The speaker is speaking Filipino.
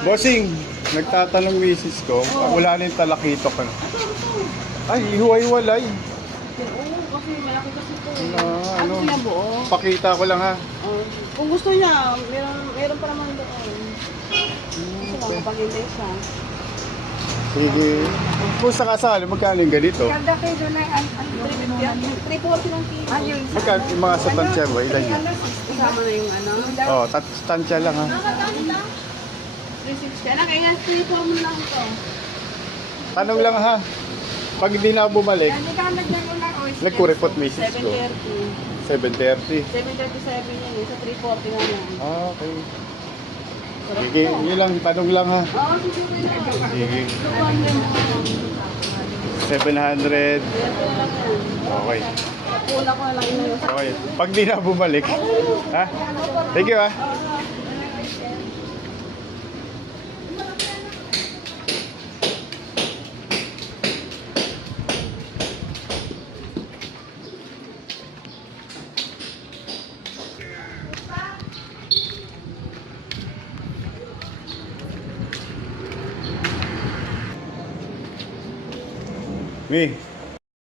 Bossing, nagtatanong misis ko, wala na yung talakito ka. Ay, hiwa-hiwalay. Oo, kasi malaki kasi ito eh. Ano, Ano yan buo? pakita ko lang ha. Kung gusto niya, meron pa naman doon. Gusto lang, kapag-hintay siya. Sige. Kung sakasali, magkano yung ganito? Kada kayo doon ay 340 lang kilo. ayun. Magkano yung mga sa tansya ba? Ilan yun? Kasama na yung ano. Oh, tansya lang ha. 360. Anak, kaya 340 mo lang ito. Tanong lang ha. Pag hindi na ako bumalik, Hindi ka nagdano lang. nagkuripot misis ko. 730. 7:30. 737 yan eh. Sa 340 na lang. Ah, okay. Sige, yun lang. Tanong lang ha. Oo, sige ko na. Sige. 700. 700 na lang yan. Okay. Pula ko na lang yun. Okay. Pag di na bumalik. Ha? Thank you ha. Mi,